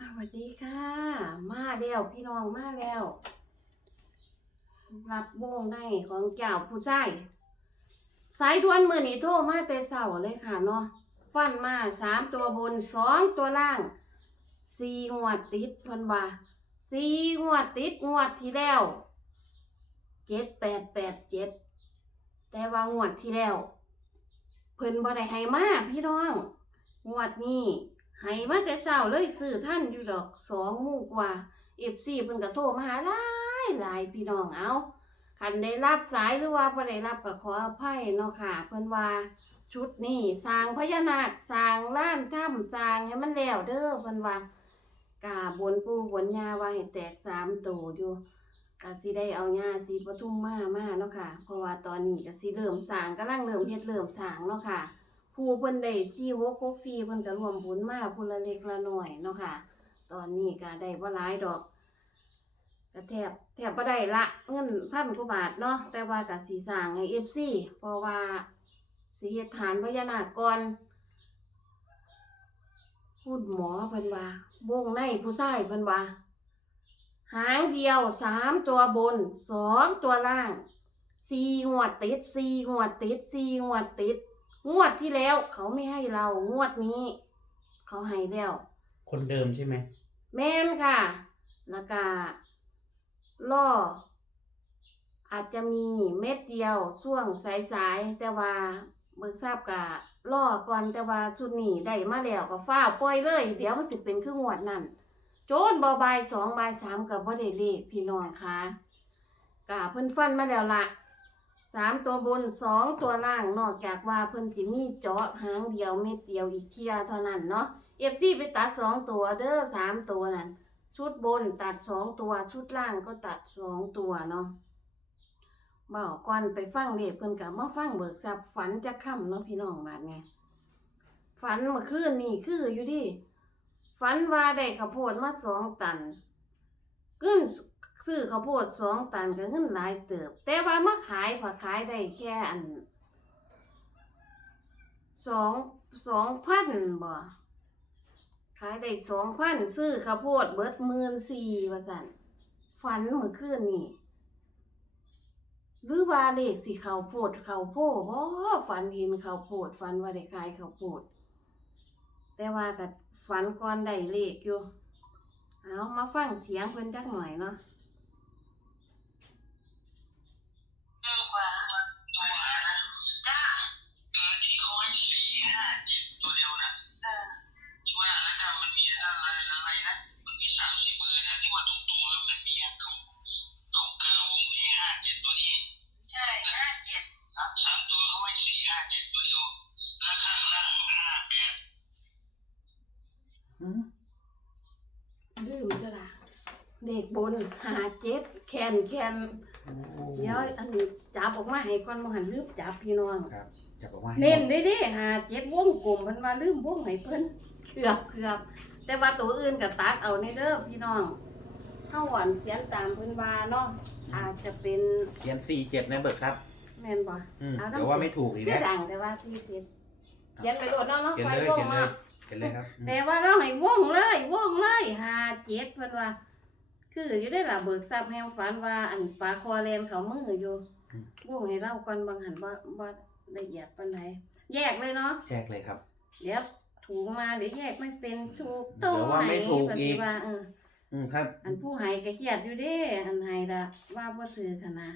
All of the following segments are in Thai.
สวัสดีค่ะ มาแล้วพี่น้องมาแล้ว รับวงได้ของเจ้าผู้ชายสายด่วนมือนี้โทรมาแต่เสาเลยค่ะเนาะฟันมาสามตัวบนสองตัวล่างสี่งวดติดพิ่นว่าสี่งวดติดงวดที่แล้วเจ็ดแปดแปดเจ็ดแต่ว่างวดที่แล้ว เพิ่นบ่ได้ให้มาพี่น้อง งวดนี้ ให้มาแต่เช้าเลยซื้อท่านอยู่ดอกสองโมงกว่าเอฟซีเพิ่นก็โทรมาหาหลายหลายพี่น้องเอาคันได้รับสายหรือว่าบ่ได้รับก็ขออภัยเนาะค่ะ เพิ่นว่าชุดนี้สร้างพญานาคสร้างล้านถ้ำสร้างให้มันแล้วเด้อเพิ่นว่ากาบนปู่บนยาว่าให้แตกสามตัวอยู่ก็สิได้เอาญาสีปทุมมามาเนาะค่ะ เพราะว่าตอนนี้ก็สิเริ่มสร้างกำลังเริ่มเฮ็ดเริ่มสร้างเนาะค่ะ ผู้เพิ่นได้ซี่หกหกซี่เพิ่นก็รวมบุญมาผู้ละเล็กละน้อยเนาะค่ะ ตอนนี้ก็ได้บ่หลายดอกก็แทบแทบบ่ได้ละเงินพันกว่าบาทเนาะแต่ว่าก็สิสร้างให้ FC เพราะว่าสิเฮ็ดฐานพญานาคก่อนพูดหมอเพิ่นว่าวงในผู้ชายเพิ่นว่าหางเดียวสามตัวบนสองตัวล่างสี่หงวดติดสี่หงวดติดสี่หงวดติด งวดที่แล้ว เขาไม่ให้เรางวดนี้ เขาให้แล้วคนเดิมใช่ไหมแม่นค่ะ แล้วก็ล่อ อาจจะมีเม็ดเดียวช่วงสายๆแต่ว่าเบิกทราบกะล่อก่อนแต่ว่าชุดนี้ได้มาแล้วก็ฟ้าวปล่อยเลย เดี๋ยวมันสิเป็นครึ่งวดนั่นโจนบอบายสองบายสามกับบ่ได้เลขพี่น้องค่ะกะเพิ่นฟันมาแล้วละ สามตัวบนสองตัวล่างนอกจากว่าเพิ่นสิมีเจาะหางเดียวเม็ดเดียวอีกเทียเท่านั้นเนาะเอฟซีไปตัดสองตัวเด้อสามตัวนั่นชุดบนตัดสองตัวชุดล่างก็ตัดสองตัวเนาะเบาก่อนไปฟังเด็กเพิ่นกับมาฟังเบิกทรัพย์ฝันจะค่ำเนาะพี่น้องบาดนี้ฝันเมื่อคืนนี่คืออยู่ดิฝันว่าได้ข้าวโพดมาสองตันเงิน ซื้อข้าวโพดสองตันก็เงินหลายเติบ แต่ว่ามาขายผักขายได้แค่อันสองสองพันบ่ขายได้สองพันซื้อข้าวโพดเบิดหมื่นสี่ว่าสันฝันเมื่อคืนนี่หรือว่าเลขสิข้าวโพดข้าวโพดบ่ฝันเห็นข้าวโพดฝันว่าได้ขายข้าวโพด แต่ว่ากับฝันก่อนได้เลขอยู่เอามาฟังเสียงเพิ่นจักหน่อยเนาะ เจ็ดตัวนี้ใช่ห้าเจ็ดสามสามตัวเขาให้สี่ห้าเจ็ดตัวเดียวแล้วข้างล่างห้าแปดลืมจ้ะล่ะเลขบนหาเจ็ดแคนแคนเดี๋ยวอันนี้จับออกมาให้ก่อนบ่หันลืมจับพี่น้องครับจะบอกว่าเน้นได้ดิหาเจ็ดวงกลมมันมาลืมวงให้เพิ่นเกือบเกือบแต่ว่าตัวอื่นก็ตัดเอาในเด้อพี่น้อง เฮาหวานเขียนตามเพิ่นว่าเนาะอาจจะเป็นเขียนสี่เจ็ดนะเบิกครับแม่นบ่อืมเอาน้ำเดี๋ยวว่าไม่ถูกอีกคือนะดังแต่ว่าที่เจ็ดเขียนไปโดดเนาะเนาะเขียนไฟเลยวงเขียนเลยเนาะเขียนเลยครับอืมแต่ว่าเราให้วงเลยวงเลยหาเจ็ดเพิ่นว่า คืออยู่ได้ล่ะเบิกทรัพย์แห่งฝันว่าอันปลาคอเลนเขามืออยู่วงให้เราก่อนบางหันบ่บ่ละเอียดปานใดแยกเลยเนาะ แยกเลยครับ เดี๋ยวถูกมาเดี๋ยวแยกไม่เป็นถูกโตเดี๋ยวว่าไม่ถูกอีก ปฏิว่าเออ อืมถ้าอันผู้ให้ก็เครียดอยู่เด้ อันให้ละว่าบ่ซื้อขนาด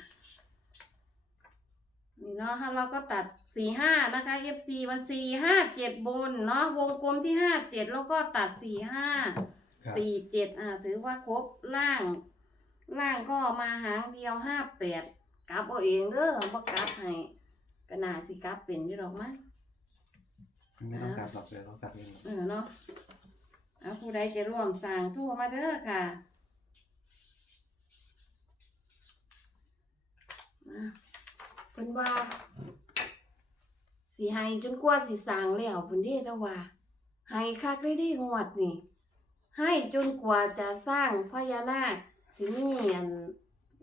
นี่เนาะถ้าเราก็ตัดสี่ห้านะคะ FC มันสี่ห้าเจ็ดบนเนาะวงกลมที่ห้าเจ็ดแล้วก็ตัดสี่ห้าครับ สี่เจ็ดอ่าถือว่าครบล่าง ล่างก็มาหางเดียวห้าแปดกลับเอาเองเด้อบ่กลับให้ก็น่าสิกลับเป็นอยู่ดอกมั้ยไม่ต้องกลับหรอกเดี๋ยวเขากลับเอง เออเนาะ เอาผู้ใดจะร่วมสร้างทั่วมาเด้อค่ะมาเพิ่นว่าสิให้จนกว่าสิสางแล้วพิ่นเด้ต่ว่าให้คักได้ดีงวดนี่ให้จนกว่าจะสร้างพญานาคสิมีอัน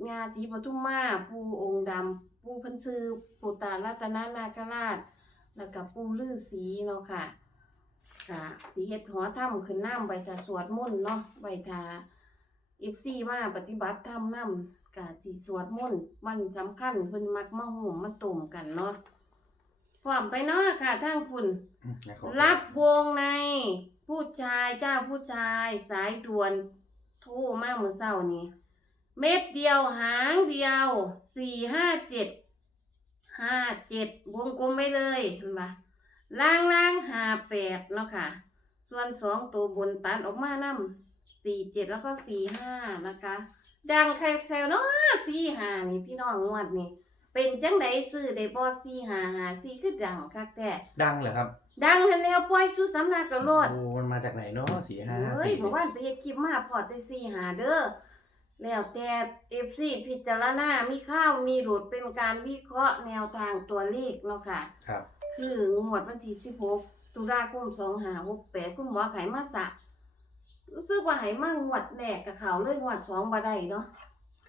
งาสีปทุมมาปูองค์ดำปูพันซือปูตารัตนานาคราช แล้วก็ปูลือสีเนาะค่ะ ค่ะสีเฮ็ดหอถ้ำขึ้นน้ำใบตาสวดมนต์เนาะใบตาเอฟซีมาปฏิบัติธรรมน้ำกะสีสวดมนต์วันสำคัญเพิ่นมักมาห่มมาตุ่มกันเนาะพร้อมไปเนาะค่ะทางคุณอืมนะขอรับวงใน ผู้ชายเจ้าผู้ชาย สายด่วนโทรมาเมื่อเช้านี้ เม็ดเดียวหางเดียวสี่ห้าเจ็ดห้าเจ็ดวงกลมไว้เลยเห็นปะ ล่างล่างหาแปดเนาะค่ะ ส่วนสองตัวบนตัดออกมานำสี่เจ็ดแล้วก็สี่ห้านะคะ ดังใครแซวเนาะสี่ห้านี่พี่น้องงวดนี่เป็นจังไดซื้อได้บ่สี่ห้าห้าสี่คือดังคักแต่ดังเหรอครับ ดังทันแล้วปล่อยสู่สำนักกระโลดโอ้มันมาจากไหนเนาะสี่ห้าเฮ้ยสี่เมื่อวานไปเฮ็ดคลิปมาพอดได้สี่หาเด้อแล้วแต่เอฟซีพิจารณามีข้าวมีหลุดเป็นการวิเคราะห์แนวทางตัวเลขเนาะค่ะ ครับ คืองวดวันที่16ตุลาคม2568คุณหมอไขมาสะรู้สึกว่าไหมางวดแรกกับเขาเลยงวดสองบ่ได้เนาะ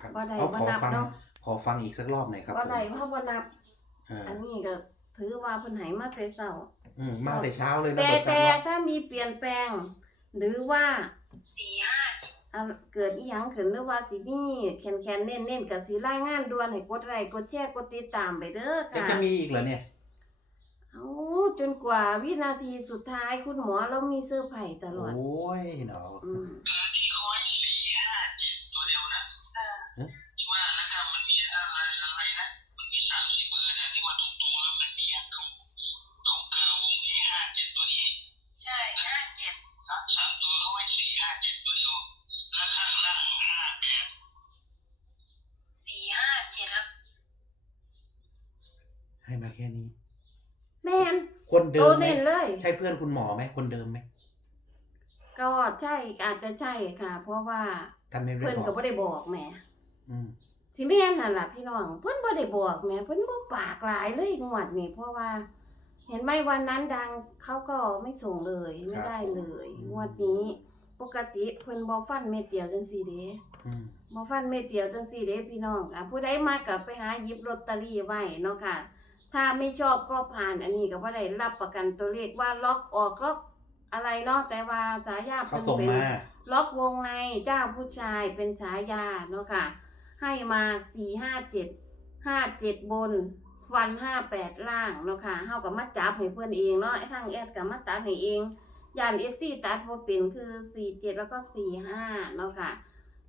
ครับบ่ได้เอาบ่ขอนับฟังเนาะ ขอฟังอีกสักรอบหน่อยครับบ่ได้ผมเพราะบ่นับ อ่าอันนี้ก็ถือว่าเพิ่นไหมาแต่เช้า อืมมาแต่เช้าเลยนะแต่เบิกทราแต่บเนาะถ้ามีเปลี่ยนแปลง หรือว่าสี่ห้าอะเกิดอีหยังขึ้นหรือว่าสิมีแคนแคนๆเน้นเน้นๆกับสิรายงานด่วนให้กดไลค์กดแชร์กดติดตามไปเด้อยังค่ะจะมีอีกเหรอเนี่ย เอาจนกว่าวินาทีสุดท้ายคุณหมอเรามีเสื้อร์ไผ่ตลอด โอ้ยเนาะอืมเกิดที่คอยสี่ห้าเจ็ดตัวเดียวนะเออที่ว่าแล้วก็มันมีอะไรอะไรนะ มันมีสามสิบเบอร์เนี่ยที่ว่าตรงๆแล้วมันมีของของกาวงที่ห้าเจ็ดตัวนี้ใช่ห้าเจ็ดครับสามตัวเขาไว้สี่ห้าเจ็ดตัวเดียวแล้วข้างล่างห้าแปดสี่ห้าเจ็ดแล้วให้มาแค่นี้แม่น คนเดิโตมไหมเน้นเลย ใช่เพื่อนคุณหมอไหมคนเดิมไหมก็ใช่อาจจะใช่ค่ะ เพราะว่าท่านไม่ได้เพิ่นบอก็กบ่ได้บอกแหมอืมสิแม่นนั่นล่ะพี่น้องเพิ่นบ่ได้บอกแหมเพิ่นบ่ปากหลายเลยงวดนี้เพราะว่า เห็นไหมวันนั้นดังเขาก็ไม่ส่งเลยไม่ได้เลยงวดนี้ ปกติเพิ่นบ่ฟันเม็ดเดียวจังซี่เด้ อืม บ่ฟันเม็ดเดียวจังซี่เด้พี่น้องอะผู้ใดมาก็ไปหาหยิบลอตเตอรี่ไว้เนาะค่ะ ถ้าไม่ชอบก็ผ่านอันนี้ก็บ่ได้รับประกันตัวเลขว่าล็อกออกล็อกอะไรเนาะแต่ว่าฉายาเขาเพิ่นส่งเป็นมาล็อกวงในเจ้าผู้ชายเป็นฉายาเนาะค่ะ ให้มาสี่ห้าเจ็ดห้าเจ็ดบนฟันห้าแปดล่างเนาะค่ะเฮากับมาจับให้เพื่อนเองเนาะไอ้ทางแอดกับมาตัดให้เองยานเอฟซีตัดบ่เป็นคือสี่เจ็ดแล้วก็สี่ห้าเนาะค่ะ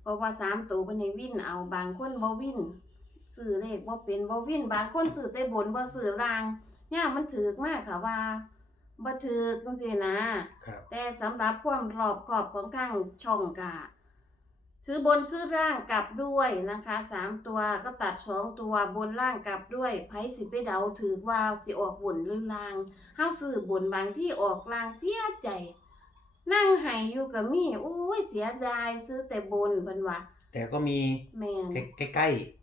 เพราะว่าสามตัวเพิ่นให้วิ่นเอาบางคนบ่วิ่น ซื้อเลขบ่เป็นบ่วิ่นบางคนซื้อแต่บนบ่ซื้อล่างเนี่ยมันถือมากค่ะว่าบ่ถือจังซี่นะ ครับ แต่สำหรับความรอบขอบของทางช่องกะซื้อบนซื้อล่างกลับด้วยนะคะสามตัวก็ตัดสองตัวบนล่างกลับด้วยไพ่สิไปเดาถือว่าสิออกบนหรือล่างเฮาซื้อบนบางที่ออกล่างเสียใจ นั่งไห้อยู่กับมี่โอ้ยเสียดายซื้อแต่บนเพิ่นว่าแต่ก็มีแม่น ใกล้ๆ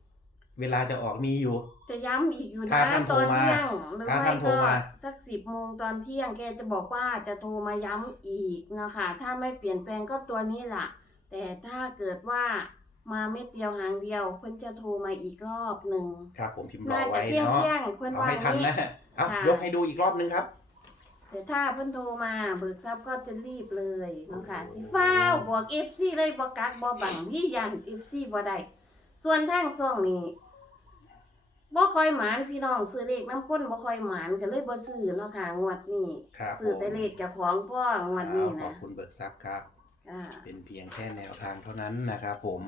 เวลาจะออกมีอยู่ จะย้ำอีกอยู่ถ้านะท่านโทตรอนมาเที่ยงหรือถ้าไม่ท่านโทรก็มา สักสิบโมงตอนเที่ยงแกจะบอกว่าจะโทรมาย้ำอีกนะคะถ้าไม่เปลี่ยนแปลงก็ตัวนี้ล่ะ แต่ถ้าเกิดว่ามาเม็ดเดียวหางเดียวเพิ่นจะโทรมาอีกรอบหนึ่งครับผมพิมพ์รอน่าจะไว้เที่ยงเนาะเที่ยงๆเพิ่นเอาว่าให้ทันนี้ นะเอาค่ะ ยกให้ดูอีกรอบนึงครับ แต่ถ้าเพิ่นโทรมาเบิกทรัพย์ก็จะรีบเลยเนาะค่ะสิฟ้าวบอก FC เลยบ่กักบ่บังที่ยัน FC บ่ได้ส่วนทางช่องนี้ บ่ค่อยหมานพี่น้องซื้อเลขน้ำข้นบ่ค่อยหมานก็เลยบ่ซื้อเนาะค่ะงวดนี้ครับซื้อแต่เลขเจ้าของพ่องวดนี้ขอนะบคุณเบิกทรัพย์ครับอ่าเป็นเพียงแค่แนวทางเท่านั้นนะครับผม